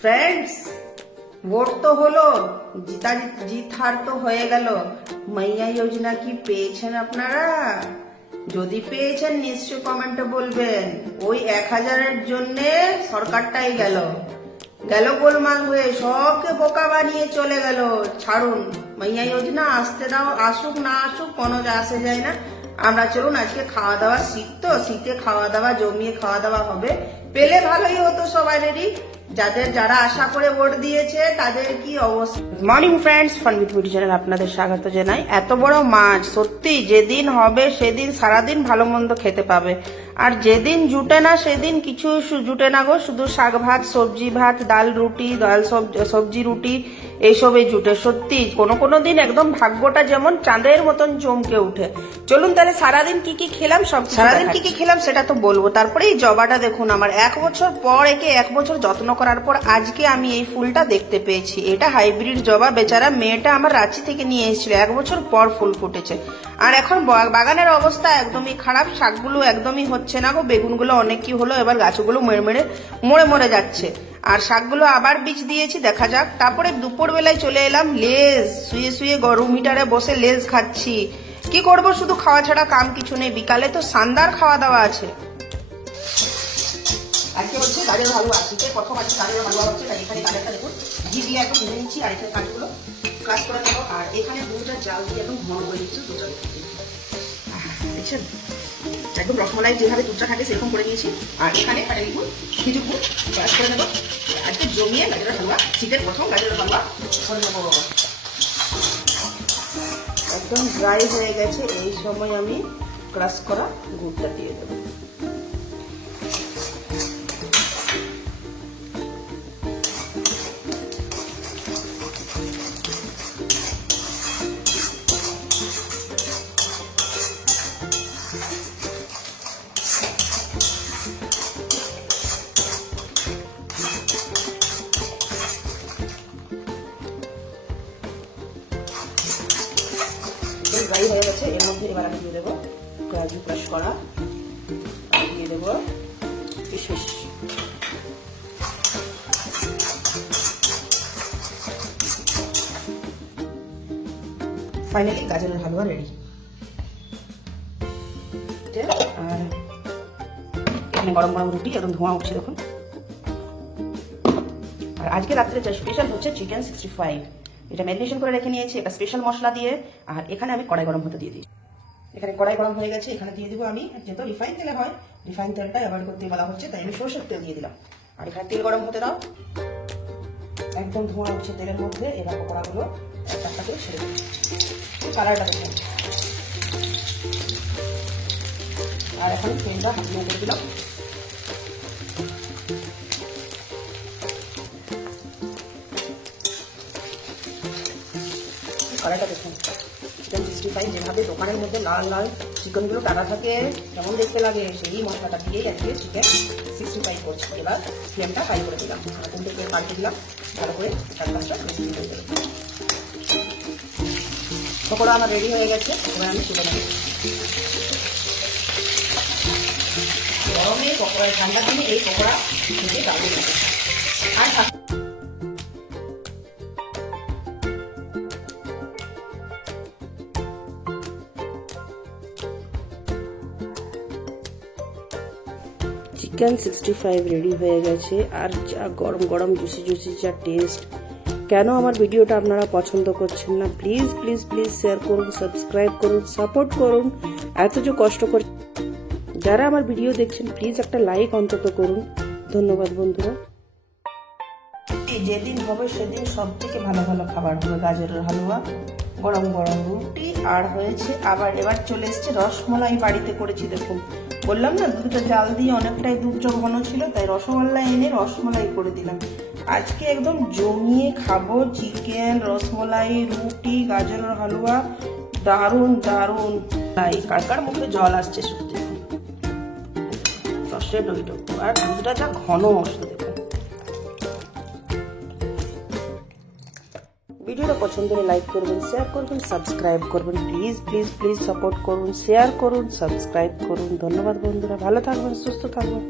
Friends vote तो হলো জিত হার তো হয়ে গেল। মাইয়া যোজনা কি পেয়েছেন আপনারা? যদি পেয়েছেন নিশ্চয় কমেন্টে বলবেন। ওই 1000-এর জন্য সরকারটাই গেল গোলমাল হয়ে সবকে বোকা বানিয়ে চলে গেল। ছাড়ুন, মাইয়া যোজনা আসতে দাও, আসুক না আসুক কোনো আসে যায় না। আমরা চলুন আজকে খাওয়া দাওয়া শীত তো, শীতে খাওয়া দাওয়া জমিয়ে খাওয়া দাওয়া হবে। পেলে ভালোই হতো সবাইয়েরই, যারা আশা করে ভোট দিয়েছে তাদের কি অবস্থা। Morning friends, fun with beauty channel আপনাদের স্বাগত জানাই। এত বড় মাছ সত্যি যেদিন হবে সেদিন সারাদিন ভালো মন্দ খেতে পাবে, আর যেদিন জুটে না সেদিন কিছু জুটে না গো। শুধু শাক ভাত, সবজি ভাত, ডাল রুটি, সবজি রুটি এইসবই জুটে। সত্যি কোনো দিন একদম ভাগ্যটা যেমন চাঁদের মতন চমকে উঠে। চলুন তাহলে সারাদিন কি কি খেলাম সেটা তো বলবো। তারপরে এই জবাটা দেখুন, আমার 1 বছর পর, একে 1 বছর যত্ন করার পর আজকে আমি এই ফুলটা দেখতে পেয়েছি। এটা হাইব্রিড জবা, বেচারা মেয়েটা আমার রাঁচি থেকে নিয়ে এসেছিল, 1 বছর পর ফুল ফুটেছে। আর এখন বাগানের অবস্থা একদমই খারাপ, শাকগুলো একদমই হচ্ছে না গো। বেগুনগুলো অনেক কি হলো, এবার গাছগুলো মরে যাচ্ছে। আর শাকগুলো আবার বীজ দিয়েছি, দেখা যাক। তারপরে দুপুর বেলায় চলে এলাম লেজ, শুয়ে গরম হিটারে বসে লেজ খাচ্ছি। কি করব, শুধু খাওয়া ছাড়া কাম কিছু নেই। বিকালে তো শানদার খাওয়া দাওয়া আছে। আজকে হচ্ছে গাজর হালুয়া, শীতের প্রথম আজকে গাজর হালুয়া হচ্ছে। তাই এখানে গাজরটা দেখুন ঘি দিয়ে একদম ভেজে নিচ্ছি, আর এখানে কাঠগুলো ক্রাশ করে নেবো। আর এখানে দুধটা জাল দিয়ে একদম ঘন করে নিচ্ছি দুধটা, দেখছেন একদম রসমালাই যেভাবে দুধটা থাকে সেরকম করে নিয়েছি। আর এখানে দেখুন খেজুর গুড় ক্রাশ করে নেবো। আজকে জমিয়ে গাজরের হালুয়া, শীতের প্রথম গাজরের হালুয়া করে নেবো। একদম ড্রাই হয়ে গেছে, এই সময় আমি ক্রাশ করা গুড়টা দিয়ে দেবো। ড্রাই হয়ে গেছে, এর মধ্যে এবার আমি দিয়ে দেবো কাজু ক্রাশ করা, দিয়ে দেবো কিশমিশ। ফাইনালি গাজরের হালুয়া রেডি। আর এখানে গরম গরম রুটি, একদম ধোঁয়া উঠছে দেখুন। আর আজকে রাত্রে স্পেশাল হচ্ছে চিকেন 65। এটা ম্যারিনেশন করে রেখে নিয়েছি একটা স্পেশাল মশলা দিয়ে। আর এখানে আমি কড়াই গরম হতে দিয়ে দিই। এখানে কড়াই গরম হয়ে গেছে, এখানে দিয়ে দিব আমি, যেহেতু রিফাইন তেলে হয়, রিফাইন তেলটা অ্যাভয়েড করতে বলা হচ্ছে, তাই আমি সরষের তেল দিয়ে দিলাম। আর এখানে তেল গরম হতে দাও, একদম ধোঁয়া উঠছে তেলের মধ্যে। এবার পকোড়াগুলো একটা একটা করে ছেড়ে দিই। কালারটা দেখুন। আর এখন তেলটা হাত দিয়ে করে দিলাম। কালারটা দেখুন। চিকেন 65 যেভাবে দোকানের মধ্যে লাল লাল চিকেনগুলো টানা থাকে, কেমন দেখতে লাগে, সেই মশলাটা দিয়েই আজকে চিকেন 65 করছি। এবার ফ্লেমটা হাই করে দিলাম, এখন থেকে পাল্টে দিলাম ভালো করে, 4-5টা মিনিট হয়ে যাবে। পকোড়া আমার রেডি হয়ে গেছে, এবার আমি তুলে নেব। গরমে পকোড়া, ঠান্ডার দিনে এই পকোড়া খেতে দারুণ লাগে। আর চিকেন 65 রেডি হয়ে গেছে। আর যা গরম গরম জুসি যা টেস্ট। কেন আমার ভিডিওটা আপনারা পছন্দ করছেন না? প্লিজ প্লিজ প্লিজ শেয়ার করুন, সাবস্ক্রাইব করুন, সাপোর্ট করুন। এত যে কষ্ট করে যারা আমার ভিডিও দেখছেন প্লিজ একটা লাইক অন্তত করুন। ধন্যবাদ বন্ধুরা। যেদিন হবে সেদিন সব থেকে ভালো ভালো খাবার হবে। গাজরের হালুয়া, গরম গরম রুটি, আর হয়েছে আবার এবার চলে এসছে রসমলাই। বাড়িতে করেছি দেখুন, বললাম না দুধটা জাল দিয়ে অনেকটাই দুধটা ঘন ছিল, তাই রসগোল্লা এনে রসমলাই করে দিলাম। আজকে একদম জমিয়ে খাবো চিকেন, রসমলাই, রুটি, গাজরের হালুয়া, দারুণ দারুণ। তাই কার মুখে জল আসছে শুধু দেখুন। রসের দইটুকু আর দুধটা যা ঘন শুধু দেখুন। ভিডিওটা পছন্দ হলে লাইক করবেন, শেয়ার করবেন, সাবস্ক্রাইব করবেন। প্লিজ প্লিজ প্লিজ সাপোর্ট করুন, শেয়ার করুন, সাবস্ক্রাইব করুন। ধন্যবাদ বন্ধুরা, ভালো থাকবেন, সুস্থ থাকবেন।